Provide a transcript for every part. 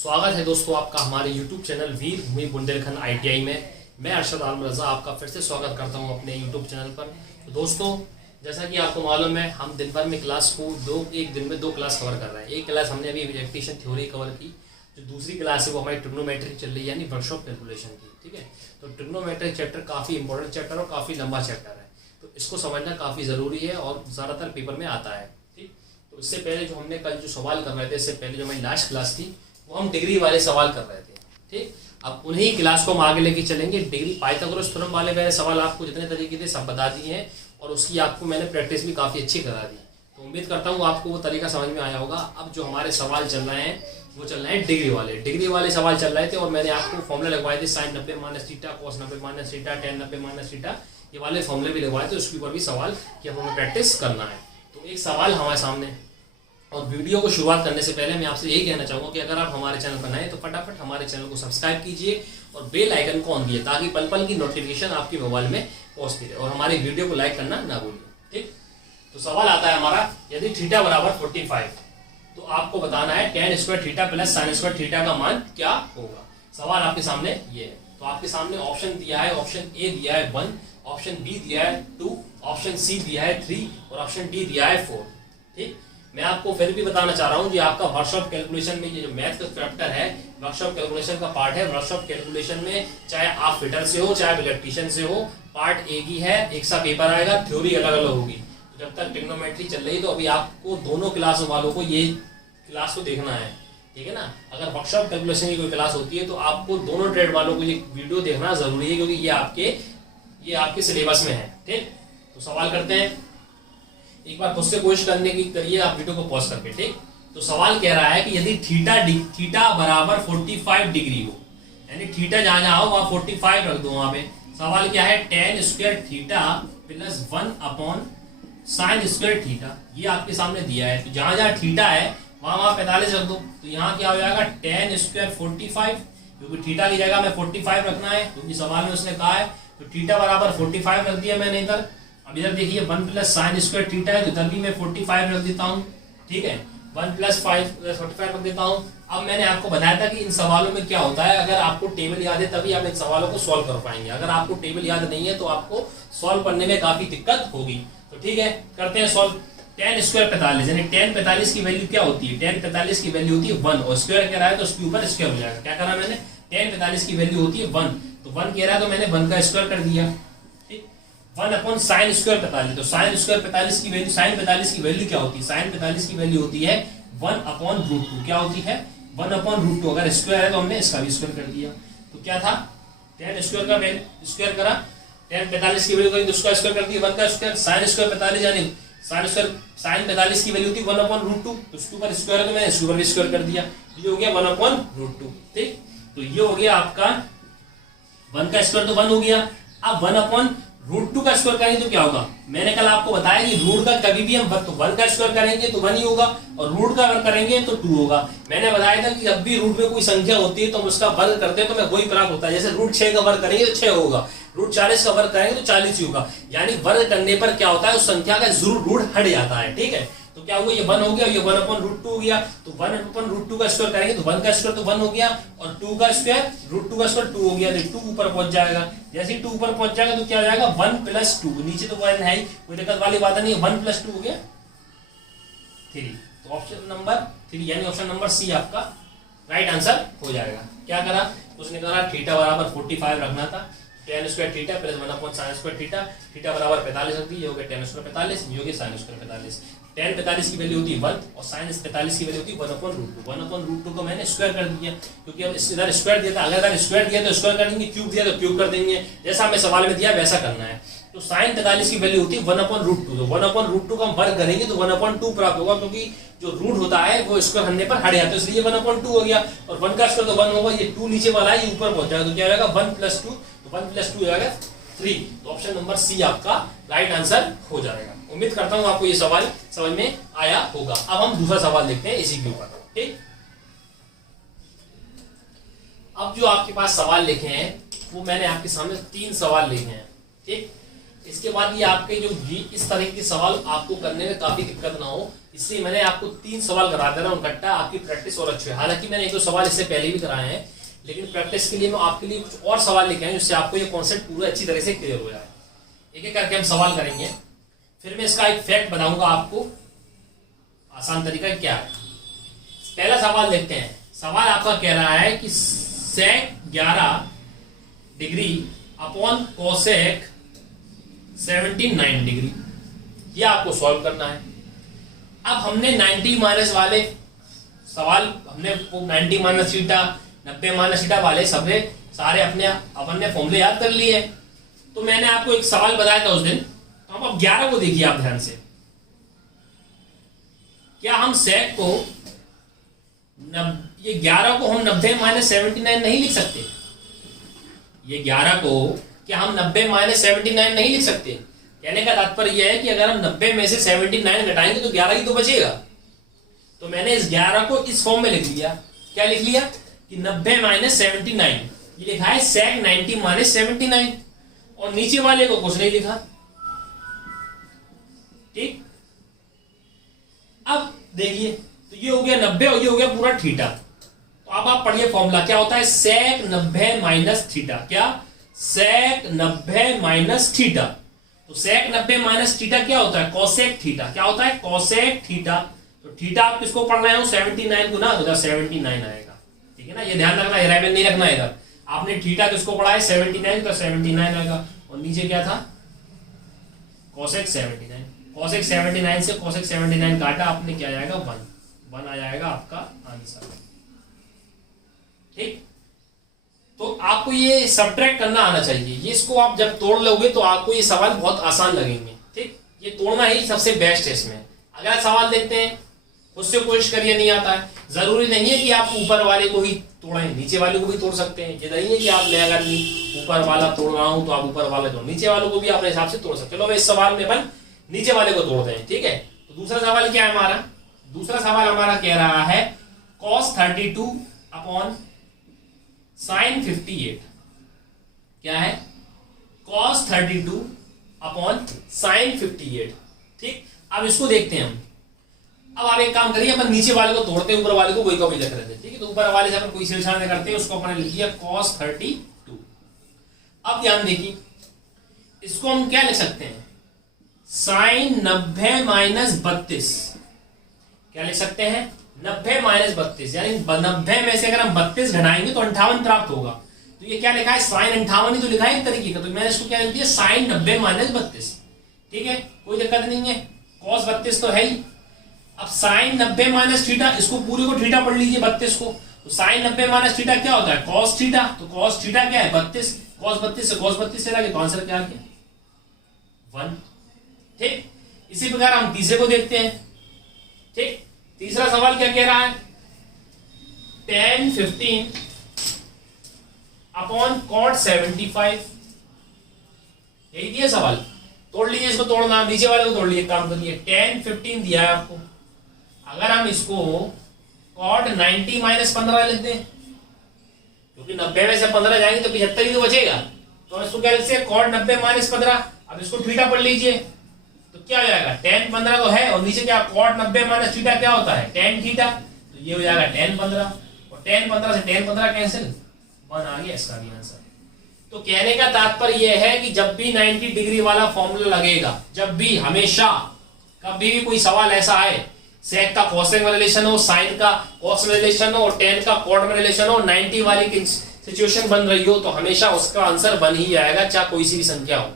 स्वागत है दोस्तों आपका हमारे YouTube चैनल वीर भूमि बुंदेलखंड ITI में। मैं अरशद आलम रज़ा आपका फिर से स्वागत करता हूं अपने YouTube चैनल पर। तो दोस्तों, जैसा कि आपको मालूम है, हम दिन भर में क्लास को एक दिन में दो क्लास कवर कर रहे हैं। एक क्लास हमने अभी इलेक्ट्रीशियन थ्योरी कवर की, जो दूसरी क्लास है वो हमारी ट्रिग्नोमेट्री चल रही है, यानी वर्कशॉप कैलकुलेशन की। ठीक है, तो ट्रिग्नोमेट्री चैप्टर काफ़ी इंपॉर्टेंट चैप्टर और काफ़ी लंबा चैप्टर है, तो इसको समझना काफ़ी ज़रूरी है और ज़्यादातर पेपर में आता है। ठीक, तो इससे पहले जो हमने कल जो सवाल कर रहे थे, इससे पहले जो हमारी लास्ट क्लास थी वो हम डिग्री वाले सवाल कर रहे थे। ठीक, अब उन्हीं क्लास को हम आगे लेके चलेंगे। डिग्री पाइथागोरस थ्योरम वाले मैंने सवाल आपको जितने तरीके थे सब बता दिए हैं और उसकी आपको मैंने प्रैक्टिस भी काफ़ी अच्छी करा दी। तो उम्मीद करता हूँ आपको वो तरीका समझ में आया होगा। अब जो हमारे सवाल चल रहे हैं वो चल रहे हैं डिग्री वाले सवाल चल रहे थे और मैंने आपको फॉर्मूला लगवाए थे, sin 90 minus theta, cos 90 minus theta, tan 90 minus theta, ये वाले फॉर्मूले भी लगवाए थे। उसके ऊपर भी सवाल कि अब हमें प्रैक्टिस करना है। तो एक सवाल हमारे सामने, और वीडियो को शुरुआत करने से पहले मैं आपसे यही कहना चाहूँगा कि अगर आप हमारे चैनल पर नए तो फटाफट हमारे चैनल को सब्सक्राइब कीजिए और बेल आइकन को ऑन कीजिए, ताकि पल पल की नोटिफिकेशन आपके मोबाइल में पहुँचती रहे, और हमारी वीडियो को लाइक करना ना भूलिए। ठीक, तो सवाल आता है हमारा, यदि थीटा बराबर 45 तो आपको बताना है tan square theta plus sin square theta का मान क्या होगा। सवाल आपके सामने ये है। तो आपके सामने ऑप्शन दिया है, ऑप्शन ए दिया है 1, ऑप्शन बी दिया है 2, ऑप्शन सी दिया है 3 और ऑप्शन डी दिया है 4। ठीक, मैं आपको फिर भी बताना चाह रहा हूँ, ये आपका वर्कशॉप कैलकुलेशन में ये जो मैथ का चैप्टर है, वर्कशॉप कैलकुलेशन का पार्ट है। वर्कशॉप कैलकुलेशन में चाहे आप फिटर से हो चाहे इलेक्ट्रीशियन से हो, पार्ट एक ही है, एक सा पेपर आएगा, थ्योरी अलग अलग होगी। जब तक ट्रिग्नोमेट्री चल रही है तो अभी आपको दोनों क्लास वालों को ये क्लास को देखना है। ठीक है ना, अगर वर्कशॉप कैलकुलेशन की कोई क्लास होती है तो आपको दोनों ट्रेड वालों को ये वीडियो देखना जरूरी है, क्योंकि ये आपके सिलेबस में है। ठीक, तो सवाल करते हैं, एक बार खुद से कोशिश करने की करिए आप वीडियो को पॉज करके। ठीक, तो सवाल कह रहा है कि यदि थीटा बराबर 45 डिग्री हो, यानी थीटा जहां जहां हो वहां 45 रख दो वहां पे। सवाल क्या है, tan square theta plus 1 upon sin square theta, ये आपके सामने दिया है। तो जहां जहां थीटा है वहां 45 रख दो। तो यहाँ क्या हो जाएगा, tan स्क्वायर 45, क्योंकि थीटा की जगह में 45 रखना है, क्योंकि सवाल में उसने कहा है। तो थीटा बराबर 45 रख दिया मैंने इधर। अब इधर देखिए 1 प्लस साइन स्क्वायर थीटा है, तो इधर भी मैं 45 रख देता हूँ। ठीक है, 1 प्लस 45 रख देता हूँ। अब मैंने आपको बताया था कि इन सवालों में क्या होता है, अगर आपको टेबल याद है तभी आप इन सवालों को सॉल्व कर पाएंगे। अगर आपको टेबल याद नहीं है तो आपको सॉल्व करने में काफी दिक्कत होगी। तो ठीक है, करते हैं सॉल्व। tan स्क्वायर 45, यानी tan 45 की वैल्यू क्या होती है, tan 45 की वैल्यू होती है 1, और स्क्वायर कह रहा है तो उसके ऊपर स्क्वायर हो जाएगा। क्या करा मैंने, tan 45 की वैल्यू होती है 1, तो 1 कह रहा है तो मैंने 1 का स्क्वायर कर दिया। 1 अपॉन साइन स्क्वायर 45, तो साइन स्क्वायर 45 की वैल्यू, साइन 45 की वैल्यू क्या होती है, साइन 45 की वैल्यू होती है 1 अपॉन रूट 2। क्या होती है, 1 अपॉन रूट 2। अगर स्क्वायर है तो हमने इसका भी स्क्वायर कर दिया। तो क्या था, tan स्क्वायर का वैल्यू स्क्वायर करा, tan 45 की वैल्यू करी तो उसका स्क्वायर कर दिया, 1 का स्क्वायर। साइन स्क्वायर 45 यानी साइन 45 की वैल्यू थी 1 अपॉन रूट 2, तो उसके ऊपर स्क्वायर है तो मैंने इसके ऊपर भी स्क्वायर कर दिया। ये हो गया 1 अपॉन रूट 2। ठीक, तो ये हो गया आपका 1 का स्क्वायर, तो 1 हो गया। अब 1 अपॉन रूट 2 का स्क्वायर करेंगे तो क्या होगा, मैंने कल आपको बताया कि रूट का कभी भी हम 1 का स्क्वायर करेंगे तो 1 ही होगा, और रूट का अगर करेंगे तो 2 होगा। मैंने बताया था कि जब भी रूट में कोई संख्या होती है तो हम उसका वर्ग करते हैं तो हमें वही प्राप्त होता है। जैसे रूट 6 का वर्ग करेंगे तो 6 होगा, रूट 40 का वर्ग करेंगे तो 40 ही होगा। यानी वर्ग करने पर क्या होता है, उस संख्या का जरूर रूट हट जाता है। ठीक है, तो क्या हुआ, ये 1 हो गया, ये 1 अपॉन रूट 2 हो गया। तो 1 अपॉन रूट 2 का स्क्वायर करेंगे तो 1 का स्क्वायर तो 1 हो गया, और 2 का स्क्वायर रूट 2 का स्क्वायर 2 हो गया। तो 2 ऊपर पहुंच जाएगा। जैसे ही 2 ऊपर पहुंच जाएगा तो क्या हो जाएगा, 1 प्लस 2, नीचे तो 1 है ही, कोई दिक्कत वाली बात नहीं है। 1 प्लस 2 हो गया 3। तो ऑप्शन नंबर 3 यानी ऑप्शन नंबर सी आपका राइट आंसर हो जाएगा। क्या करा, उसने कहा थीटा बराबर 45 रखना था, tan square theta plus 1 upon sin square theta, theta बराबर 45 रख दी, ये हो गया tan स्क्वायर 45, ये हो गया sin स्क्वायर 45। tan 45 की वैल्यू होती है 1 और sin 45 की वैल्यू होती है 1 अपॉन रूट 2। 1 अपॉन रूट 2 को मैंने स्क्वायर कर दिया, क्योंकि अब इधर स्क्वायर दिया था, अगर स्क्वायर दिया तो स्क्वायर करेंगे, क्यूब दिया तो क्यूब कर देंगे, जैसा हमें सवाल में दिया वैसा करना है। तो sin 45 की वैल्यू होती है 1 अपॉन रूट 2, तो 1 अपॉन रूट 2 का हम वर्ग करेंगे तो 1 अपॉन 2 प्राप्त होगा, क्योंकि जो रूट होता है वो स्क्वायर करने पर हट जाता है, इसलिए 1 अपॉन 2 हो गया। और 1 का स्क्वायर तो 1 होगा, ये 2 नीचे वाला है, ये ऊपर पहुंच जाएगा, तो क्या हो जाएगा 1 प्लस 2, तो 1 प्लस 2 हो जाएगा 3। तो ऑप्शन नंबर सी आपका राइट आंसर हो जाएगा। उम्मीद करता हूं आपको ये सवाल समझ में आया होगा। अब हम दूसरा सवाल देखते हैं इसी के ऊपर। ठीक, अब जो आपके पास सवाल लिखे हैं वो मैंने आपके सामने 3 सवाल लिखे हैं। ठीक, इसके बाद ये आपके जो इस तरह के सवाल आपको करने में काफी दिक्कत ना हो, इसलिए मैंने आपको 3 सवाल करा दे रहा हूँ इकट्ठा, आपकी प्रैक्टिस और अच्छी है। हालांकि मैंने 1-2 सवाल इससे पहले भी कराए हैं, लेकिन प्रैक्टिस के लिए मैं आपके लिए कुछ और सवाल लेके आए जिससे आपको ये कॉन्सेप्ट पूरा अच्छी तरह से क्लियर हो जाए। एक एक करके हम सवाल करेंगे, फिर मैं इसका एक फैक्ट बताऊंगा आपको, आसान तरीका क्या है। पहला सवाल देखते हैं। सवाल आपका कह रहा है कि सेक 11 डिग्री अपॉन कोसेक 79 डिग्री, ये आपको सॉल्व करना है। अब हमने 90 माइनस वाले सवाल, हमने 90 माइनस थीटा 90 माइनस थीटा वाले सारे अपन ने फॉर्मूले याद कर लिए। तो मैंने आपको एक सवाल बताया था उस दिन, तो हम अब 11 को देखिए आप ध्यान से। क्या हम सेक को ये 11 को हम 90 माइनस 79 नहीं लिख सकते? ये 11 को क्या हम 90 माइनस 79 नहीं लिख सकते? कहने का तात्पर्य यह है कि अगर हम 90 में से 79 घटाएंगे तो 11 ही तो बचेगा। तो मैंने इस 11 को इस फॉर्म में लिख लिया। क्या लिख लिया कि 90 माइनस 79, ये लिखा है सेक 90 माइनस 79, और नीचे वाले को कुछ नहीं लिखा। ठीक, अब देखिए, तो ये हो गया 90 और ये हो गया पूरा थीटा। तो अब आप पढ़िए फॉर्मूला क्या होता है, सेक 90 माइनस थीटा। क्या? सेक 90 माइनस थीटा। तो सेक 90 माइनस थीटा क्या होता है? Cosec theta. क्या होता है? Cosec theta. तो थीटा आप किसको पढ़ रहे हो? 79 को ना, तो 79 आएगा। ठीक है ना, ये ध्यान रखना, 11 नहीं रखना इधर। आपने थीटा किसको पढ़ा है? 79, तो 79 आएगा। और नीचे क्या था? कोसेक 79। कोसेक 79 से कोसेक 79 काटा, आपने क्या आएगा? 1 आ जाएगा आपका आंसर। ठीक, तो आपको ये सब्ट्रैक्ट करना आना चाहिए। ये इसको आप जब तोड़ लोगे तो आपको ये सवाल बहुत आसान लगेंगे। ठीक, ये तोड़ना ही सबसे बेस्ट है इसमें। अगला सवाल देखते हैं, उससे कोशिश करिए, नहीं आता है। जरूरी नहीं है कि आप ऊपर वाले को ही तोड़ें, नीचे वाले को भी तोड़ सकते हैं। ये नहीं है कि आप अगर ऊपर वाला तोड़ रहा हूं तो आप ऊपर वाले तोड़, नीचे वालों को भी अपने हिसाब से तोड़ सकते हो। इस सवाल में अपन नीचे वाले को तोड़ते हैं। ठीक है, तो दूसरा सवाल क्या है हमारा? दूसरा सवाल हमारा कह रहा है cos 32 अपॉन sin 58। क्या है? cos 32 upon sin 58। ठीक, अब इसको देखते हैं हम। अब आप एक काम करिए, अपन नीचे वाले को तोड़ते हैं, ऊपर वाले को वही का वही लिख रहे थे। ठीक है, तो ऊपर वाले से अपन कोई छेड़छाड़ नहीं करते हैं, उसको अपन लिख दिया cos 32। अब ध्यान देखिए, इसको हम क्या लिख सकते हैं? sin 90 minus 32। क्या लिख सकते हैं? 90 माइनस 32, यानी 90 में से अगर हम 32 घटाएंगे तो 58 प्राप्त होगा। तो ये क्या लिखा है? साइन 58 ही तो लिखा है एक तरीके का। तो मैंने इसको क्या लिख दिया? Sine 90 minus 32। ठीक है, कोई दिक्कत नहीं है, cos 32 तो है ही। अब साइन 90 माइनस थीटा, इसको पूरे को थीटा पढ़ लीजिए 32 को। तो साइन 90 माइनस थीटा क्या होता है? cos theta. तो cos थीटा क्या है? 32। cos 32 से लगे तो आंसर क्या आ गया? 1। ठीक, इसी प्रकार हम तीसरे को देखते हैं। ठीक, तीसरा सवाल क्या कह रहा है? tan 15 upon cot 75। यही दिया सवाल, तोड़ लीजिए। इसको तोड़ना, नीचे वाले को तोड़ लीजिए। काम करिए, tan 15 दिया है आपको। अगर हम इसको cot 90 माइनस 15 लिख दें, क्योंकि 90 में से 15 जाएंगे तो 75 ही तो बचेगा। तो हम इसको क्या लिखते हैं? cot 90 minus 15। अब इसको थीटा पढ़ लीजिए, तो क्या हो जाएगा? tan 15 तो है, और नीचे क्या? cot 90 माइनस थीटा क्या होता है? tan theta. तो ये हो जाएगा tan 15, और tan 15 से tan 15 कैंसिल, 1 आ गया इसका भी आंसर। तो कहने का तात्पर्य यह है कि जब भी 90 डिग्री वाला फॉर्मूला लगेगा, जब भी, हमेशा, कभी भी कोई सवाल ऐसा आए, सेक का कोसेक में रिलेशन हो, साइन का कॉस में रिलेशन हो, और tan का कॉट में रिलेशन हो, 90 वाली सिचुएशन बन रही हो, तो हमेशा उसका आंसर बन ही आएगा, चाहे कोई सी भी संख्या हो।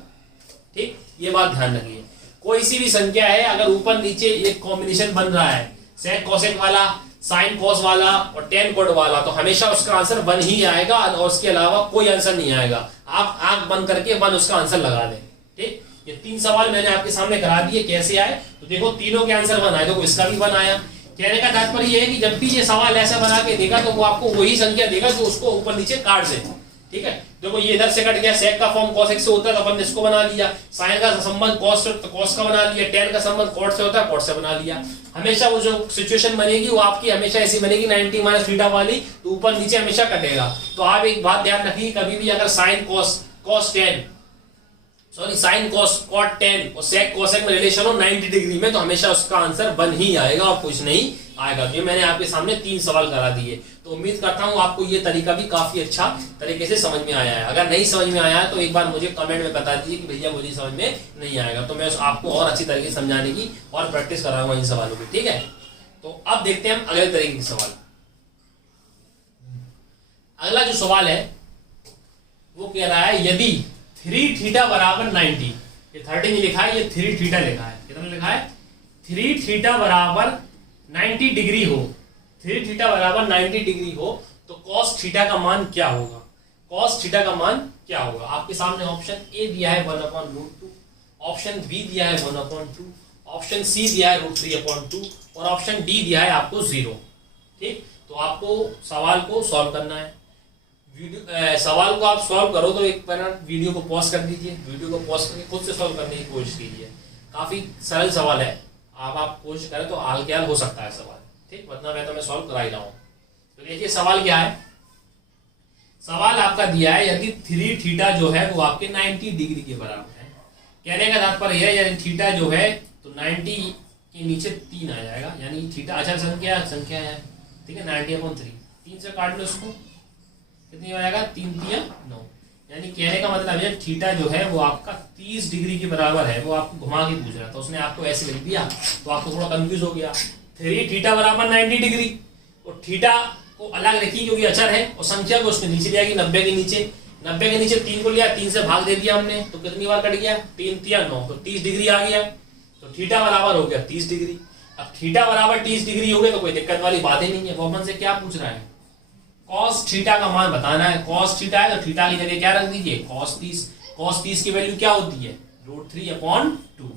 ठीक, ये बात ध्यान रखिए। कोई सी भी संख्या है, अगर ऊपर नीचे एक कॉम्बिनेशन बन रहा है, सेक कोसेक वाला, साइन कॉस वाला और tan कॉट वाला, तो हमेशा उसका आंसर 1 ही आएगा, और उसके अलावा कोई आंसर नहीं आएगा। आप आंख बंद करके 1 उसका आंसर लगा दें। ठीक, ये 3 सवाल मैंने आपके सामने करा दिए, कैसे आए? तो देखो, तीनों के आंसर 1 आए, देखो इसका भी 1 आया। कहने का तात्पर्य यह है कि जब भी ये सवाल ऐसा बना के देगा तो वो आपको वही संख्या देगा जो उसको ऊपर नीचे काट दे। ठीक है, देखो ये इधर से कट गया, सेक का फॉर्म cosec से होता है तो अपन ने इसको बना लिया, साइन का संबंध cos से तो cos का बना लिया, tan का संबंध cot से होता है cot से बना लिया। हमेशा वो जो सिचुएशन बनेगी वो आपकी हमेशा ऐसी बनेगी 90 माइनस थीटा वाली, तो ऊपर नीचे हमेशा कटेगा। तो आप एक बात ध्यान रखिए, कभी भी अगर sine cos tan sorry sine cos cot tan और सेक कोसेक में रिलेशन हो 90 डिग्री में, तो हमेशा उसका आंसर 1 ही आएगा और कुछ नहीं आएगा। तो ये मैंने आपके सामने 3 सवाल करा दिए। तो उम्मीद करता हूँ आपको ये तरीका भी काफी अच्छा तरीके से समझ में आया है। अगर नहीं समझ में आया है तो एक बार मुझे कमेंट में बता दीजिए कि भैया मुझे समझ में नहीं आएगा, तो मैं आपको और अच्छी तरीके से समझाने की और प्रैक्टिस कराऊंगा इन सवालों की। ठीक है, तो अब देखते हैं हम अगले तरीके के सवाल। अगला जो सवाल है वो कह रहा है यदि 3 थीटा बराबर 90, ये 30 नहीं लिखा है, ये 3 थीटा लिखा है। कितना लिखा है? 3 थीटा बराबर 90 डिग्री हो, 3 थीटा बराबर 90 डिग्री हो तो कॉस थीटा का मान क्या होगा? कॉस थीटा का मान क्या होगा? आपके सामने ऑप्शन ए दिया है 1/√2, ऑप्शन बी दिया है 1/2, ऑप्शन सी दिया है √3/2 और ऑप्शन डी दिया है आपको 0। ठीक, तो आपको सवाल को सॉल्व करना है। सवाल को आप सॉल्व करो तो एक बार वीडियो को पॉज कर दीजिए, वीडियो को पॉज करके खुद से सॉल्व करने की कोशिश कीजिए। काफी सरल सवाल है, आप कोशिश करें तो हाल क्या हो सकता है सवाल। ठीक, वरना मैं तो मैं सॉल्व करा ही रहा हूं। तो देखिए सवाल क्या है। सवाल आपका दिया है यदि 3 थीटा जो है वो आपके 90 डिग्री के बराबर है। कहने का तात्पर्य है यदि थीटा जो है तो 90 के नीचे 3 आ जाएगा, यानी थीटा अचल संख्या है। ठीक है, 90/3, 3 से काट लो इसको, कितनी हो जाएगा? 3 3 9। यानी कहने का मतलब है थीटा जो है वो आपका 30 डिग्री के बराबर है। वो आपको घुमा के पूछ रहा था, उसने आपको ऐसे लिख दिया तो आपको थोड़ा कंफ्यूज हो गया। 3 थीटा बराबर 90 डिग्री और थीटा को अलग रखी क्योंकि अचर है और संख्या को उसने नीचे लिया कि 90 के नीचे 3 को लिया, 3 से भाग दे दिया हमने तो कितनी बार कट गया? 3 3 9, तो 30 डिग्री आ गया। तो थीटा बराबर हो गया 30 डिग्री। अब थीटा बराबर 30 डिग्री हो गया तो कोई दिक्कत वाली बात ही नहीं है। वो अपन से क्या पूछ रहा है? कॉस थीटा का मान बताना है। कॉस थीटा है तो थीटा की जगह क्या रख दीजिए? कॉस 30। कॉस 30 की वैल्यू क्या होती है? √3/2।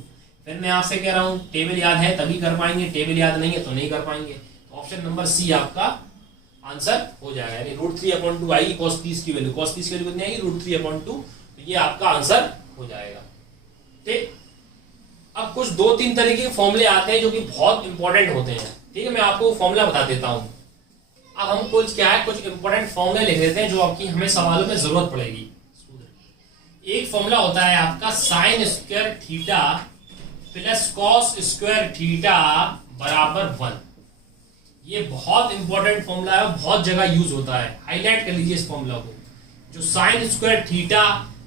फिर मैं आपसे कह रहा हूं टेबल याद है तभी कर पाएंगे, टेबल याद नहीं है तो नहीं कर पाएंगे। तो ऑप्शन नंबर सी आपका आंसर हो जाएगा, यानी √3/2 आएगी कॉस 30 की वैल्यू। कॉस 30 की वैल्यू कितनी आएगी? √3/2। तो ये आपका आंसर हो जाएगा। ठीक, अब कुछ 2-3 तरीके के फॉर्मूले आते हैं जो कि बहुत इंपॉर्टेंट होते हैं। ठीक है, मैं आपको फॉर्मूला बता देता हूं। अब हम कुछ क्या है, कुछ इंपॉर्टेंट फॉर्मूले लिख देते हैं जो आपकी हमें सवालों में जरूरत पड़ेगी। एक फॉर्मूला होता है आपका sign square theta plus cos square theta बराबर 1। ये बहुत इंपॉर्टेंट फॉर्मूला है, बहुत जगह यूज होता है। हाईलाइट कर लीजिए इस फॉर्मूला को। जो sign square theta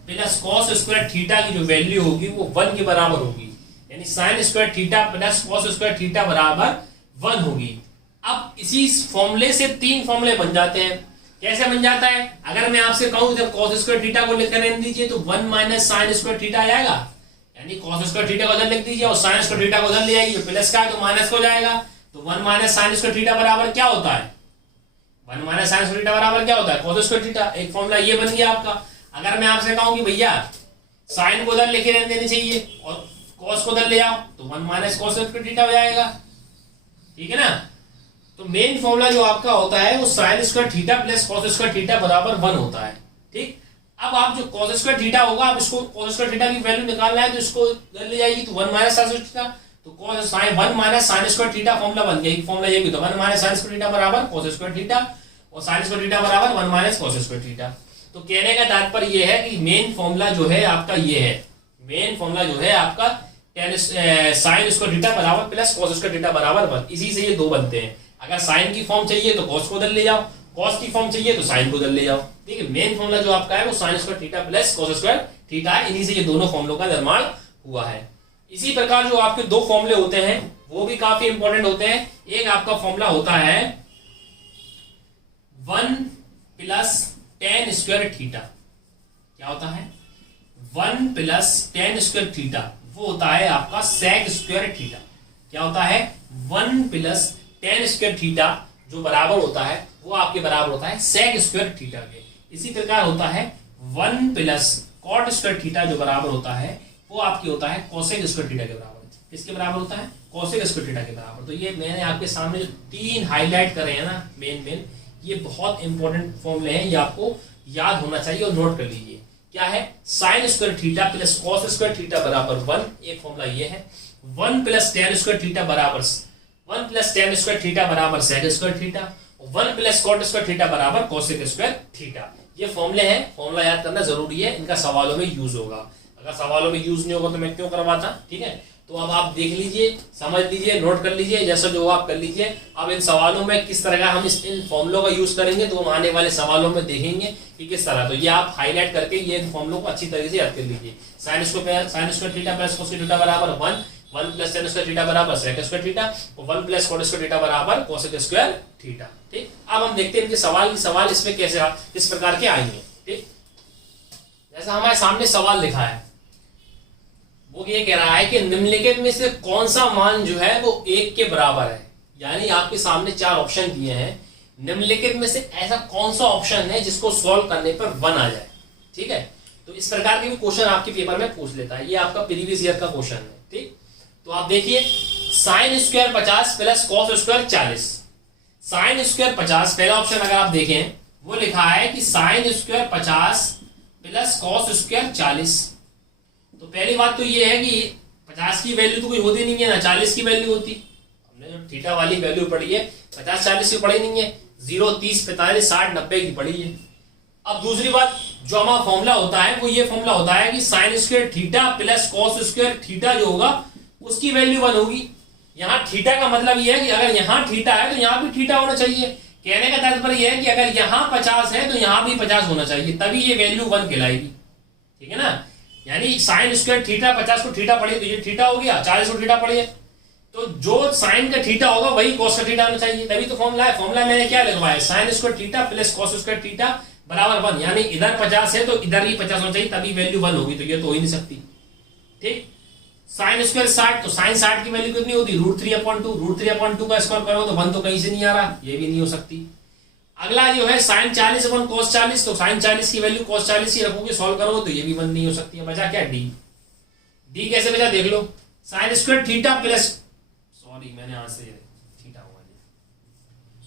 plus cos square theta की जो वैल्यू होगी वो 1 के बराबर होगी, यानी sign square theta plus cos square theta बराबर 1 होगी। अब इसी फॉर्मूले से 3 फॉर्मूले बन जाते हैं। कैसे बन जाता है? अगर मैं आपसे कहूं जब cos स्क्वायर थीटा को लिख रहने दीजिए तो 1 माइनस साइन स्क्वायर थीटा आ जाएगा, यानी cos स्क्वायर थीटा को उधर लिख दीजिए और साइन स्क्वायर थीटा को उधर ले आइए, प्लस का है तो माइनस हो जाएगा। तो 1 माइनस साइन स्क्वायर थीटा बराबर क्या होता है? 1 माइनस साइन स्क्वायर थीटा बराबर क्या होता है? cos square theta. एक फॉर्मूला ये बन गया आपका। अगर मैं आपसे कहूं कि भैया साइन को उधर लिखे रहने देने चाहिए और cos को उधर ले आओ तो 1 माइनस cos स्क्वायर थीटा हो जाएगा। ठीक है ना? तो मेन फॉर्मूला जो आपका होता है वो sign square theta plus cos square theta बराबर 1 होता है। ठीक, अब आप जो कॉस स्क्वायर थीटा होगा, आप इसको कॉस स्क्वायर थीटा की वैल्यू निकालना है तो इसको इधर ले जाएगी तो 1 माइनस साइन स्क्वायर थीटा, तो cos sine 1 minus sine square theta formula बन गया। फॉर्मूला ये भी तो 1 माइनस साइन स्क्वायर थीटा बराबर cos स्क्वायर थीटा और साइन स्क्वायर थीटा बराबर 1 माइनस cos स्क्वायर थीटा। तो कहने का तात्पर्य ये है कि मेन फॉर्मूला जो है आपका ये है, मेन फॉर्मूला जो है आपका साइन स्क्वायर थीटा बराबर प्लस cos स्क्वायर थीटा बराबर 1। इसी से ये 2 बनते हैं। अगर साइन की फॉर्म चाहिए तो cos को उधर ले जाओ, cos की फॉर्म चाहिए तो साइन को उधर ले जाओ। ठीक है, मेन फॉर्मूला जो आपका है वो sign square theta plus cos square theta है। इन्हीं से ये दोनों फॉर्मूलों का निर्माण हुआ है। इसी प्रकार जो आपके 2 फॉर्मूले होते हैं वो भी काफी इंपॉर्टेंट होते हैं। एक आपका फॉर्मूला होता है 1 प्लस tan स्क्वायर थीटा। क्या होता है? 1 प्लस tan स्क्वायर थीटा वो होता है आपका sec स्क्वायर थीटा। क्या होता है? 1 प्लस tan स्क्वायर थीटा जो बराबर होता है वो आपके बराबर होता है sec स्क्वायर थीटा के। इसी प्रकार होता है 1 प्लस cot स्क्वायर थीटा जो बराबर होता है वो आपके होता है cosec स्क्वायर थीटा के बराबर। किसके बराबर होता है? cosec स्क्वायर थीटा के बराबर। तो ये मैंने आपके सामने जो 3 हाईलाइट करे हैं ना मेन ये बहुत इंपॉर्टेंट फॉर्मूले हैं, ये आपको याद होना चाहिए और नोट कर लीजिए। क्या है? Sign square theta plus cos square theta बराबर 1। एक फॉर्मूला ये है। 1 प्लस tan स्क्वायर थीटा बराबर 1 प्लस tan स्क्वायर थीटा बराबर sec स्क्वायर थीटा और 1 प्लस cot स्क्वायर थीटा बराबर cosec स्क्वायर थीटा। ये फॉर्मूले हैं, फॉर्मूला याद करना जरूरी है, इनका सवालों में यूज होगा। अगर सवालों में यूज नहीं होगा तो मैं क्यों करवाता, ठीक है। तो अब आप देख लीजिए, समझ लीजिए, नोट कर लीजिए, जैसा जो आप कर लीजिए। अब इन सवालों में किस तरह का हम इन फॉर्मूलों का यूज करेंगे तो हम आने वाले सवालों में देखेंगे कि किस तरह। तो ये आप हाईलाइट करके ये फॉर्मूलों को अच्छी तरीके से याद कर लीजिए। Sign square theta plus cos theta बराबर 1 प्लस टेन स्क्वायर थीटा बराबर सेक स्क्वायर थीटा और 1 प्लस कोट स्क्वायर थीटा बराबर कोसेक स्क्वायर थीटा, ठीक। अब हम देखते हैं कि सवाल इसमें कैसे किस प्रकार के आएंगे, ठीक। जैसा हमारे सामने सवाल लिखा है वो ये कह रहा है कि निम्नलिखित में से कौन सा मान जो है वो 1 के बराबर है। यानी आपके सामने 4 ऑप्शन दिए हैं, निम्नलिखित में से ऐसा कौन सा ऑप्शन है जिसको सॉल्व करने पर 1 आ जाए, ठीक है। तो इस प्रकार के भी क्वेश्चन आपके पेपर में पूछ लेता है, ये आपका प्रीवियस ईयर का क्वेश्चन है, ठीक। तो आप देखिए sine square 50 plus cos square 40। Sine square 50 पहला ऑप्शन अगर आप देखें वो लिखा है कि sine square 50 plus cos square 40। तो पहली बात तो ये है कि 50 की वैल्यू तो कोई होती नहीं है ना 40 की वैल्यू होती। हमने जो थीटा वाली वैल्यू पढ़ी है 50 40 की पढ़ी नहीं है, 0 30 45 60 90 की पढ़ी है। अब दूसरी बात जो हमारा फॉर्मूला होता है वो ये फॉर्मूला होता है कि sign square theta plus cos square theta जो होगा उसकी वैल्यू 1 होगी। यहाँ थीटा का मतलब ये है कि अगर यहाँ थीटा है तो यहाँ भी थीटा होना चाहिए। कहने का तात्पर्य यह है कि अगर यहाँ 50 है तो यहाँ भी 50 होना चाहिए, तभी ये वैल्यू 1 कहलाएगी, ठीक है ना। यानी साइन स्क्वायर थीटा 50 को थीटा पढ़िए तो ये थीटा हो गया, 40 को थीटा पढ़िए तो जो साइन का थीटा होगा वही कॉस का थीटा होना चाहिए, तभी तो फॉर्मूला है। फॉर्मूला मैंने क्या लिखवाया, sign square theta plus cos square theta बराबर 1। यानी इधर 50 है तो इधर भी 50 होना चाहिए, तभी वैल्यू 1 होगी। तो ये तो हो ही नहीं सकती, ठीक। साइन स्क्वायर 60 तो साइन 60 की वैल्यू कितनी होती है √3/2। √3/2 का स्क्वायर करो तो 1 तो कहीं से नहीं आ रहा, ये भी नहीं हो सकती। अगला जो है साइन 40 अपन cos 40, तो साइन 40 की वैल्यू cos 40 ही रखोगे, सॉल्व करो तो ये भी 1 नहीं हो सकती है। बचा क्या, डी कैसे बचा देख लो, sine square theta plus, sorry मैंने यहां से थीटा हुआ,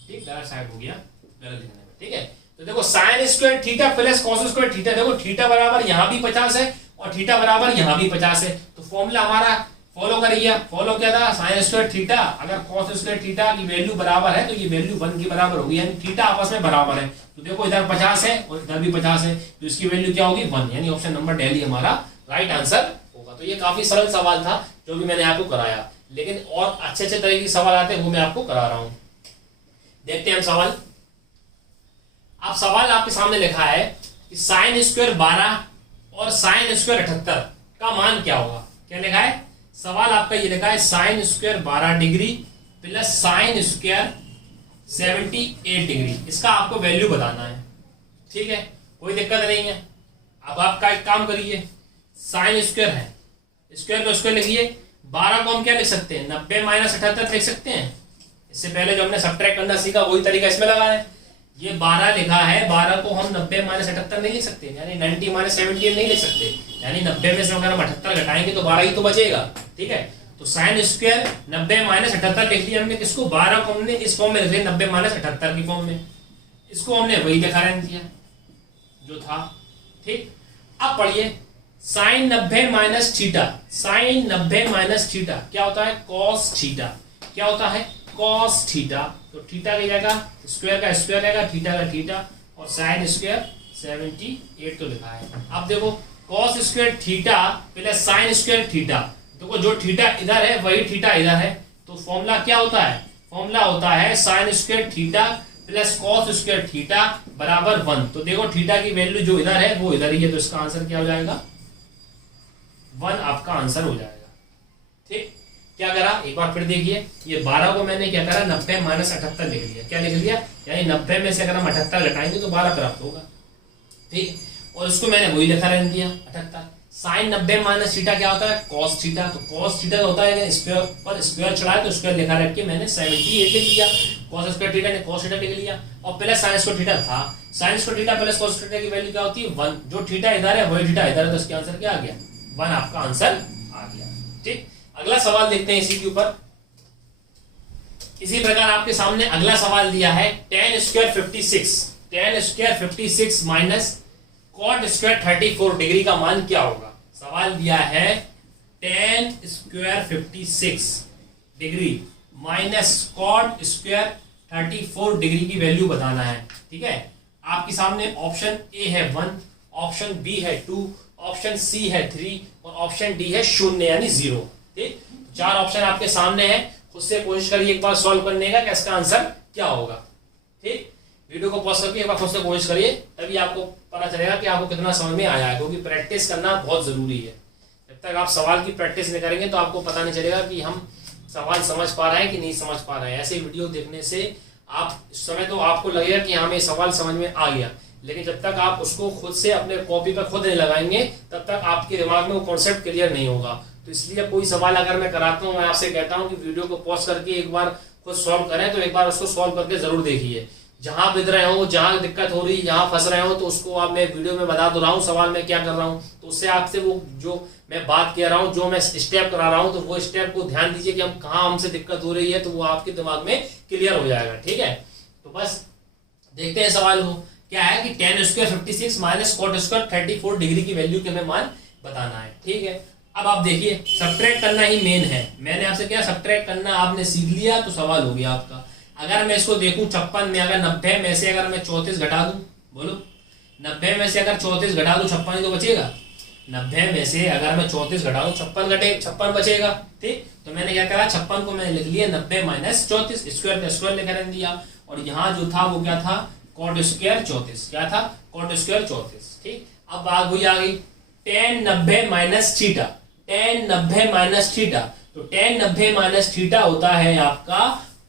ठीक गलत साइड हो गया गलत लिखने में, ठीक है। तो देखो sign square theta plus cos square theta, देखो थीटा बराबर यहां भी 50 है और थीटा बराबर यहां भी 50 है। तो फॉर्मूला हमारा फॉलो करिए, फॉलो क्या था, साइन स्क्वायर थीटा अगर कॉस स्क्वायर थीटा की वैल्यू बराबर है तो ये वैल्यू 1 के बराबर होगी, यानी थीटा आपस में बराबर है। तो देखो इधर 50 है और इधर भी 50 है तो इसकी वैल्यू क्या होगी 1, यानी ऑप्शन नंबर डी हमारा राइट आंसर होगा। तो ये काफी सरल सवाल था जो भी मैंने आपको कराया, लेकिन और अच्छे अच्छे तरीके के सवाल आते हैं वो मैं आपको करा रहा हूं। देखते हैं हम सवाल। आप सवाल आपके सामने लिखा है कि साइन स्क्वायर 12 और साइन स्क्वायर 78 का मान क्या होगा। क्या लिखा है सवाल आपका, ये लिखा है sine square 12 degree plus sine square 78 degree, इसका आपको वैल्यू बताना है, ठीक है, कोई दिक्कत नहीं है। अब आपका एक काम करिए, साइन स्क्वायर है, स्क्वायर को स्क्वायर लिखिए, 12 को हम क्या लिख सकते हैं 90 - 78 लिख सकते हैं। इससे पहले जो हमने सब्ट्रैक्ट करना सीखा वही तरीका इसमें लगा है। ये 12 लिखा है, 12 को हम 90 - 78 नहीं लिख सकते, यानी 90 - 78 नहीं लिख सकते, यानी 90 में से अगर हम 78 घटाएंगे तो 12 ही तो बचेगा, ठीक है। तो साइन स्क्वायर 90 - 78 लिख दिया हमने, किसको 12 को हमने इस फॉर्म में लिख दिया 90 - 78 की फॉर्म में, इसको हमने वही लिखा रहने दिया जो था, ठीक। अब पढ़िए साइन 90 - थीटा, साइन 90 - थीटा क्या होता है कॉस थीटा, क्या होता है कॉस थीटा। तो थीटा की जगह स्क्वायर का स्क्वायर रहेगा, थीटा का थीटा, और साइन स्क्वायर 78 तो लिखा है। अब देखो cos square theta plus sign square theta, देखो जो थीटा इधर है वही थीटा इधर है, तो फॉर्मूला क्या होता है, फॉर्मूला होता है sign square theta plus cos square theta बराबर 1। तो देखो थीटा की वैल्यू जो इधर है वो इधर ही है, तो इसका आंसर क्या हो जाएगा 1 आपका आंसर हो जाएगा, ठीक। क्या करा एक बार फिर देखिए, ये 12 को मैंने क्या करा 90 - 78 लिख लिया, क्या लिख लिया, यानी 90 में से अगर हम 78 घटाएंगे तो 12 प्राप्त होगा, ठीक। और उसको मैंने वही लिखा रहने दिया 78। साइन 90 - थीटा क्या होता है कॉस थीटा, तो कॉस थीटा होता है स्क्वायर पर स्क्वायर चढ़ाए तो स्क्वायर लिखा रख के मैंने 78 लिख लिया, कॉस स्क्वायर थीटा ने कॉस थीटा लिख लिया, और प्लस साइन स्क्वायर थीटा था, sign square theta plus cos theta की वैल्यू क्या होती है 1, जो थीटा इधर है वही थीटा इधर है, तो इसका आंसर क्या आ गया 1 आपका आंसर आ गया, ठीक। अगला सवाल देखते हैं इसी के ऊपर। इसी प्रकार आपके सामने अगला सवाल दिया है tan square 56 minus cot square 34 degree का मान क्या होगा। सवाल दिया है tan square 56 degree minus cot square 34 degree की वैल्यू बताना है, ठीक है। आपके सामने ऑप्शन ए है 1, ऑप्शन बी है 2 ऑप्शन सी है 3 और ऑप्शन डी है 0 यानी 0। ठीक, 4 ऑप्शन आपके सामने है, खुद से कोशिश करिए एक बार सॉल्व करने का कि इसका आंसर क्या होगा। ठीक, वीडियो को पॉज करके एक बार खुद से कोशिश करिए, तभी आपको पता चलेगा कि आपको कितना समझ में आया है, क्योंकि प्रैक्टिस करना बहुत जरूरी है। जब तक आप सवाल की प्रैक्टिस नहीं करेंगे तो आपको पता नहीं चलेगा कि हम सवाल समझ पा रहे हैं कि नहीं समझ पा रहे हैं। ऐसे वीडियो देखने से आप इस समय तो आपको लगेगा कि हमें सवाल समझ में आ गया, लेकिन जब तक आप उसको खुद से अपने कॉपी पर खुद नहीं लगाएंगे तब तक आपके दिमाग में वो कॉन्सेप्ट क्लियर नहीं होगा। तो इसलिए कोई सवाल अगर मैं कराता हूँ, मैं आपसे कहता हूँ कि वीडियो को पॉज करके एक बार खुद सॉल्व करें, तो एक बार उसको सॉल्व करके जरूर देखिए। जहां बिद रहे हो, जहां दिक्कत हो रही, जहां फंस रहे हो, तो उसको आप मैं वीडियो में बता दो रहा हूँ सवाल में क्या कर रहा हूँ, तो उससे आपसे वो जो मैं बात कह रहा हूँ, जो मैं स्टेप करा रहा हूँ, तो वो स्टेप को ध्यान दीजिए कि हम कहाँ हमसे दिक्कत हो रही है, तो वो आपके दिमाग में क्लियर हो जाएगा। ठीक है, तो बस देखते हैं सवाल को क्या है कि tan square 56 minus cot square 34 degree की वैल्यू के हमें मान बताना है। ठीक है, अब आप देखिए सब्ट्रैक्ट करना ही मेन है। मैंने आपसे क्या सब्ट्रैक्ट करना आपने सीख लिया तो सवाल हो गया आपका। अगर मैं इसको देखूं 56 में अगर 90 में से अगर मैं 34 घटा दूं, बोलो 90 में से अगर 34 घटा दूं 56 ही तो बचेगा। 90 में से अगर मैं 34 घटा दूं 56 बचेगा। ठीक, तो मैंने क्या करा 56 को मैंने लिख लिया 90 माइनस 34, स्क्वायर का स्क्वायर लेकर रख दिया, और यहाँ जो था वो क्या था cot स्क्वायर 34, क्या था cot स्क्वायर 34। ठीक, अब बात हुई आ गई tan 90 minus theta, tan 90 minus theta, तो tan 90 माइनस थीटा होता है आपका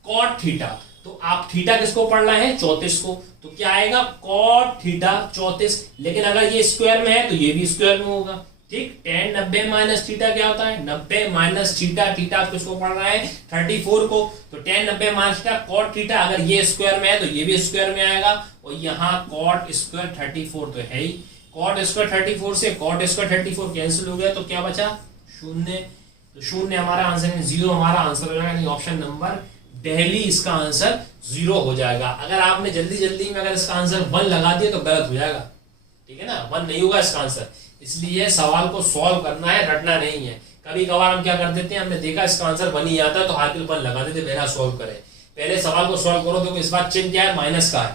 cot थीटा। तो आप थीटा किसको पढ़ना है 34 को, तो क्या आएगा cot थीटा 34। लेकिन अगर ये स्क्वायर में है तो ये भी स्क्वायर में होगा। ठीक, tan 90 माइनस थीटा क्या होता है 90 माइनस थीटा, थीटा आप किसको पढ़ रहा है 34 को, तो tan 90 minus theta cot theta, अगर ये स्क्वायर में है तो ये भी स्क्वायर में आएगा, और यहाँ cot स्क्वायर 34 तो है ही, cot स्क्वायर 34 से cot स्क्वायर 34 कैंसिल हो गया, तो क्या बचा 0। तो 0 हमारा आंसर है, 0 हमारा आंसर हो जाएगा, यानी ऑप्शन नंबर पहली इसका आंसर 0 हो जाएगा। अगर आपने जल्दी जल्दी में अगर इसका आंसर 1 लगा दिया तो गलत हो जाएगा। ठीक है ना, 1 नहीं होगा इसका आंसर। इसलिए सवाल को सॉल्व करना है, रटना नहीं है। कभी कभार हम क्या कर देते हैं, हमने देखा इसका आंसर 1 ही आता है तो हार्किल 1 लगा देते बिना सॉल्व करे। पहले सवाल को सॉल्व करो, तो इस बार चिन्ह क्या है माइनस का है।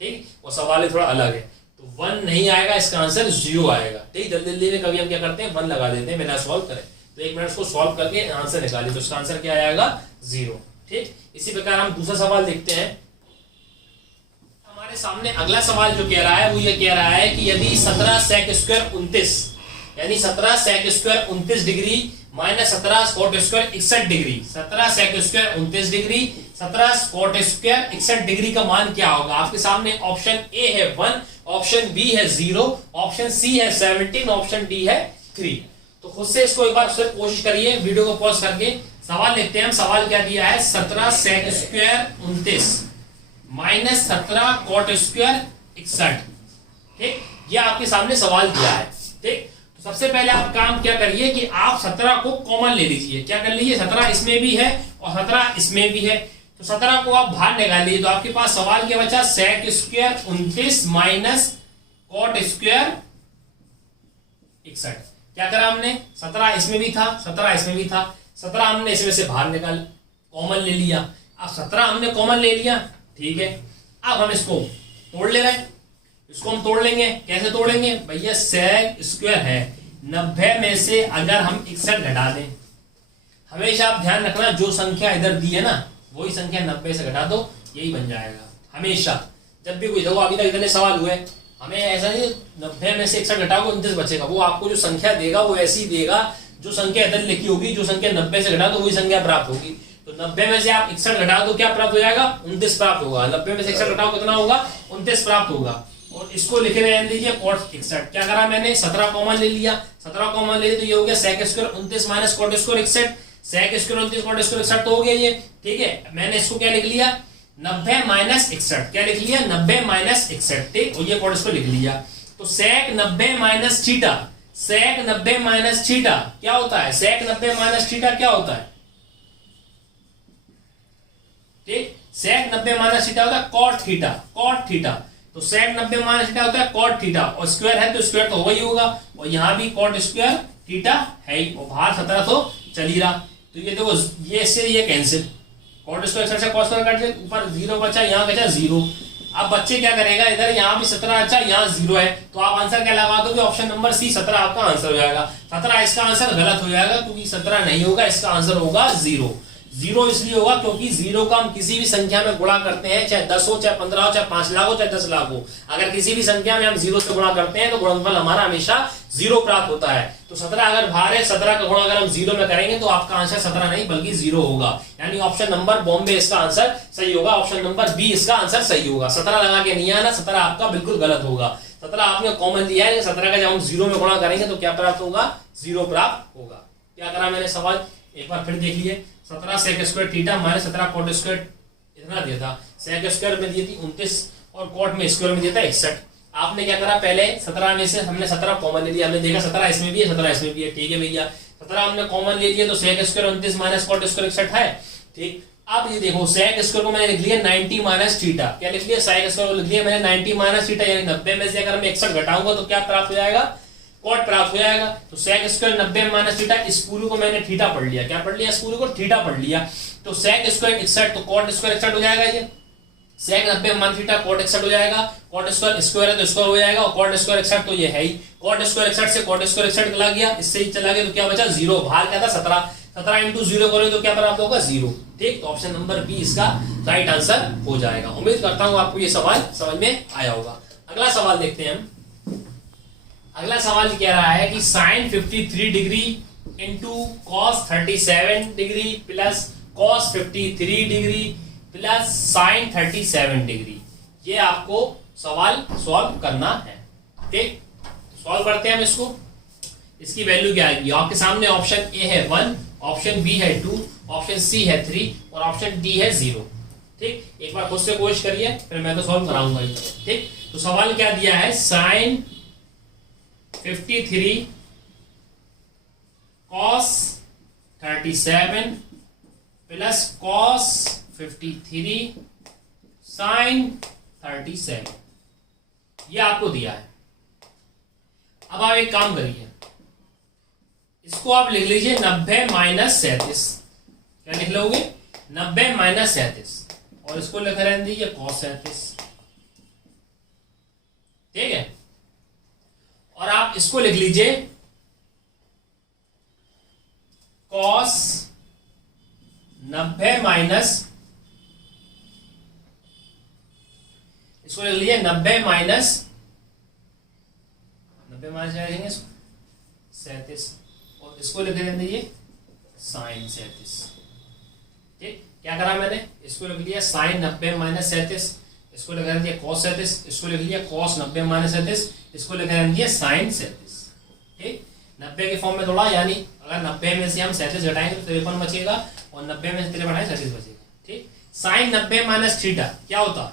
ठीक, वो सवाल थोड़ा अलग है, तो 1 नहीं आएगा, इसका आंसर 0 आएगा। ठीक, जल्दी जल्दी में कभी हम क्या करते हैं 1 लगा देते हैं बिना सॉल्व करे, तो 1 मिनट उसको सॉल्व करके आंसर निकालिए, तो इसका आंसर क्या आएगा 0। ठीक, इसी प्रकार हम दूसरा सवाल देखते हैं। हमारे सामने अगला सवाल जो कह रहा है वो ये कह रहा है कि यदि 17 sec स्क्वायर 29 यानी 17 sec square 29 degree minus 17 cot square 61 degree, 17 sec square 29 degree 17 cot square 61 degree का मान क्या होगा। आपके सामने ऑप्शन ए है 1, ऑप्शन बी है 0, ऑप्शन सी है 17, ऑप्शन डी है 3। तो खुद से इसको एक बार फिर कोशिश करिए, वीडियो को पॉज करके सवाल लिखते हैं हम। सवाल क्या दिया है 17 sec square 29 minus 17 cot square 61। ठीक, ये आपके सामने सवाल दिया है। ठीक, तो सबसे पहले आप काम क्या करिए कि आप 17 को कॉमन ले लीजिए। क्या कर लीजिए 17 इसमें भी है और 17 इसमें भी है, तो 17 को आप बाहर निकाल लीजिए। तो आपके पास सवाल क्या बचा sec square 29 minus cot square 61। क्या करा हमने 17 इसमें भी था, 17 इसमें भी था, 17 हमने इसमें से बाहर निकाल कॉमन ले लिया। अब 17 हमने कॉमन ले लिया, ठीक है। अब हम इसको तोड़ ले रहे हैं, इसको हम तोड़ लेंगे। कैसे तोड़ेंगे भैया, sec स्क्वायर है 90 में से अगर हम 61 घटा दें, हमेशा आप ध्यान रखना जो संख्या इधर दी है ना वही संख्या 90 से घटा दो, यही बन जाएगा। हमेशा जब भी कोई, देखो अभी तक इतने सवाल हुए, हमें ऐसा नहीं 90 में से 61 घटाओगे 29 बचेगा, वो आपको जो संख्या देगा वो ऐसी देगा जो संख्या इधर लिखी होगी, जो संख्या 90 से घटा दो वही संख्या प्राप्त होगी। तो 90 में से आप 61 घटा दो, क्या प्राप्त हो जाएगा 29 प्राप्त होगा। 90 में से 61 घटाओ कितना होगा 29 प्राप्त होगा। और इसको लिखे रहने दीजिए cot 61। क्या करा मैंने 17 कॉमन ले लिया, 17 कॉमन ले लिया तो ये हो गया sec square 29 minus cot square 61। sec square 29 cot square 61 तो हो गया ये, ठीक है। मैंने इसको क्या लिख लिया 90 माइनस 61, क्या लिख लिया 90 माइनस 61, ठीक। और ये cot स्क्वायर लिख लिया। तो sec 90 minus theta, sec 90 minus theta क्या होता है, sec 90 माइनस थीटा क्या होता है, ठीक। sec 90 माइनस थीटा होता है cot थीटा, cot थीटा। तो sec 90 माइनस थीटा होता है cot थीटा, और स्क्वायर है तो स्क्वायर तो होगा ही होगा, और यहाँ भी cot स्क्वायर थीटा है ही, और बाहर 17 तो चल ही रहा। तो ये देखो ये इससे ये कैंसिल, cot स्क्वायर से cos स्क्वायर काट दिया, ऊपर 0 बचा, यहाँ बचा 0। अब बच्चे क्या करेगा, इधर यहाँ भी 17, अच्छा यहाँ 0 है, तो आप आंसर क्या लगा दोगे, ऑप्शन नंबर सी 17 आपका आंसर हो जाएगा। 17 इसका आंसर गलत हो जाएगा, क्योंकि 17 नहीं होगा, इसका आंसर होगा 0। 0 इसलिए होगा क्योंकि 0 का हम किसी भी संख्या में गुणा करते हैं, चाहे 10 हो, चाहे 15 हो, चाहे 5 लाख हो, चाहे 10 लाख हो, अगर किसी भी संख्या में हम 0 से गुणा करते हैं तो गुणनफल हमारा हमेशा 0 प्राप्त होता है। तो 17 अगर बाहर है, 17 का गुणा अगर हम 0 में करेंगे तो आपका आंसर 17 नहीं बल्कि 0 होगा, यानी ऑप्शन नंबर बॉम्बे इसका आंसर सही होगा, ऑप्शन नंबर बी इसका आंसर सही होगा। 17 लगा के नहीं आना, 17 आपका बिल्कुल गलत होगा। 17 आपने कॉमन दिया है, 17 का जब हम 0 में गुणा करेंगे तो क्या प्राप्त होगा, 0 प्राप्त होगा। क्या करा मैंने सवाल, एक बार फिर देख लीजिए। 17 sec square theta minus 17 cot square इतना दिया था, सेक स्क्वायर में दी थी 29 और कॉट में स्क्वायर में दिया था 61। आपने क्या करा, पहले 17 में से हमने 17 कॉमन ले लिया, हमने देखा 17 इसमें भी है, 17 इसमें भी है, ठीक है भैया। 17 हमने कॉमन ले लिया तो sec square 29 minus cot square 61 है, ठीक। अब ये देखो सेक स्क्वायर को मैंने लिख लिया 90 माइनस थीटा, क्या लिख लिया, सेक स्क्वायर को लिख लिया मैंने 90 माइनस थीटा, यानी 90 में से अगर मैं 61 घटाऊंगा तो क्या प्राप्त हो जाएगा, कॉट प्राप्त हो जाएगा। तो सेक स्क्वायर 90 माइनस थीटा, इस पूरी को मैंने थीटा पढ़ लिया, क्या पढ़ लिया, इस पूरी को थीटा पढ़ लिया। तो सेक स्क्वायर 61 तो कॉट स्क्वायर 61 हो जाएगा, ये सेक 90 मान थीटा कॉट 61 हो जाएगा, कॉट स्क्वायर स्क्वायर है तो स्क्वायर हो जाएगा, और कॉट स्क्वायर 61 तो ये है ही, कॉट स्क्वायर 61 से कॉट स्क्वायर 61 चला गया, इससे ही चला गया तो क्या बचा 0, बाहर क्या था 17, 17 इंटू 0 करोगे तो क्या प्राप्त होगा 0, ठीक। तो ऑप्शन नंबर बी इसका राइट आंसर हो जाएगा। उम्मीद करता हूं आपको ये सवाल समझ में आया होगा। अगला सवाल देखते हैं हम। अगला सवाल कह रहा है कि sine 53 degree into cos 37 degree plus cos 53 degree plus sine 37 degree, ये आपको सवाल सॉल्व करना है, ठीक। सॉल्व करते हैं हम इसको। इसकी वैल्यू क्या आएगी, आपके सामने ऑप्शन ए है 1, ऑप्शन बी है 2, ऑप्शन सी है 3 और ऑप्शन डी है 0, ठीक। एक बार खुद से कोशिश करिए, फिर मैं तो सॉल्व कराऊंगा ही, ठीक। तो सवाल क्या दिया है, sine 53 cos 37 plus cos 53 sin 37, ये आपको दिया है। अब आप एक काम करिए, इसको आप लिख लीजिए 90 माइनस 37, क्या लिख लोगे 90 माइनस 37, और इसको लिख रहने दीजिए cos 37, ठीक है। और आप इसको लिख लीजिए cos 90 माइनस, इसको लिख लीजिए 90 माइनस 37, और इसको लिख दीजिए साइन 37, ठीक। क्या करा मैंने, इसको लिख लिया साइन 90 माइनस 37, इसको लिख दिया cos 37, इसको लिख लिया cos 90 माइनस 37, इसको लिख दिया साइन 37, ठीक। 90 के फॉर्म में थोड़ा, यानी अगर 90 में से हम 37 घटाएंगे तो 53 बचेगा, और 90 में से 53 घटाएंगे 37 बचेगा, ठीक। साइन 90 माइनस थीटा क्या होता है,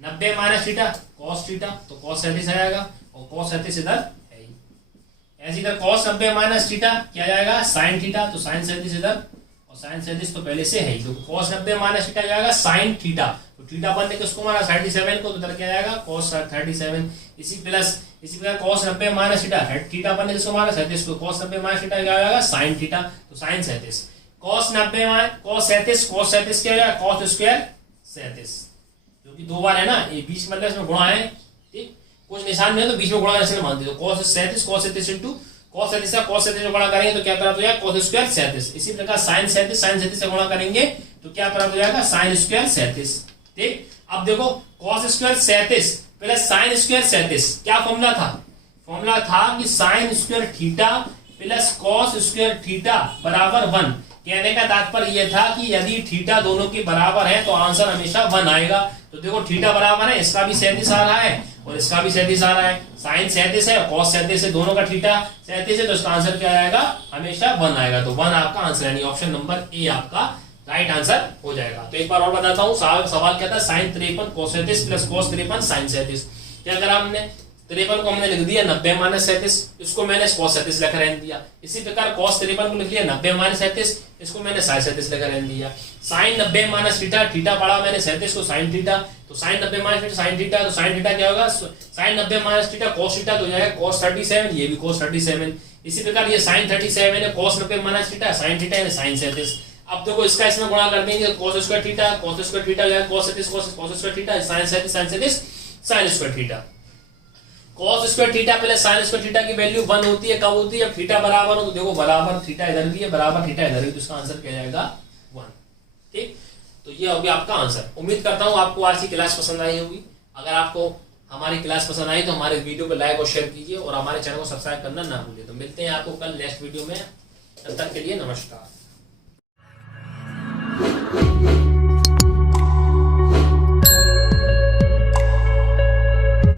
90 माइनस थीटा cos थीटा, तो cos 37 आएगा, और cos 37 इधर है ही, ऐसे इधर cos 90 माइनस थीटा क्या जाएगा साइन थीटा, तो साइन 37 इधर, और साइन 37 तो पहले से है ही, तो cos 90 माइनस थीटा जाएगा साइन थीटा, तो थीटा बनने के उसको मारा 37 को, तो इधर क्या जाएगा cos 37, इसी प्रकार cos 90 माइनस थीटा बनने के उसको मारा 37 को, cos 90 माइनस थीटा क्या जाएगा साइन थीटा, तो साइन 37, cos 37 क्या जाएगा cos स्क्वायर 37, जो कि 2 बार है ना, ये बीच मतलब इसमें गुणा है, ठीक। कुछ निशान नहीं है तो बीच में गुणा ऐसे मानते हो, cos 37 इंटू cos 37 से गुणा करेंगे तो क्या प्राप्त हो जाएगा cos स्क्वायर 37, इसी प्रकार साइन 37 से गुणा करेंगे तो क्या प्राप्त हो जाएगा साइन स्क्वायर 37, ठीक। अब देखो cos square 37 plus sine square 37, क्या फॉर्मूला था, फॉर्मूला था कि sign square theta plus cos square theta बराबर 1। कहने का तात्पर्य यह था कि यदि थीटा दोनों के बराबर है तो आंसर हमेशा 1 आएगा। तो देखो थीटा बराबर है, इसका भी 37 आ रहा है और इसका भी 37 आ रहा है, साइन 37 है और cos 37 है, दोनों का थीटा 37 है, तो इसका आंसर क्या आएगा हमेशा 1 आएगा। तो 1 आपका आंसर, यानी ऑप्शन नंबर ए आपका राइट आंसर हो जाएगा। तो एक बार और बताता हूँ, सवाल क्या था, sine 53 cos 37 plus cos 53 sine 37। क्या करा हमने, 53 को हमने लिख दिया 90 माइनस 37, इसको मैंने cos 37 लिखा रहने दिया। इसी प्रकार cos 53 को लिख लिया 90 माइनस 37, इसको मैंने sin 37 लिखा रहने दिया। साइन 90 माइनस थीटा, थीटा पढ़ा मैंने 37 को साइन थीटा, तो sine 90 minus theta sine theta, तो साइन थीटा क्या होगा sine 90 minus theta cos theta, तो हो जाएगा cos 37, ये भी cos 37। इसी प्रकार ये साइन 37 है cos 90 minus theta sine theta यानी साइन 37। अब देखो इसका इसमें गुणा कर देंगे, cos square theta, cos square theta जो है cos square theta, sin square theta. cos square theta plus sin square theta की वैल्यू 1 होती है, कब होती है? जब थीटा बराबर हो। तो देखो बराबर थीटा इधर भी है, बराबर थीटा इधर भी, तो इसका आंसर क्या जाएगा? 1। ठीक, तो ये हो गया आपका आंसर। उम्मीद करता हूँ आपको आज की क्लास पसंद आई होगी। अगर आपको हमारी क्लास पसंद आई तो हमारे वीडियो को लाइक और शेयर कीजिए और हमारे चैनल को सब्सक्राइब करना ना भूलिए। तो मिलते हैं आपको कल नेक्स्ट वीडियो में, तब तक के लिए नमस्कार।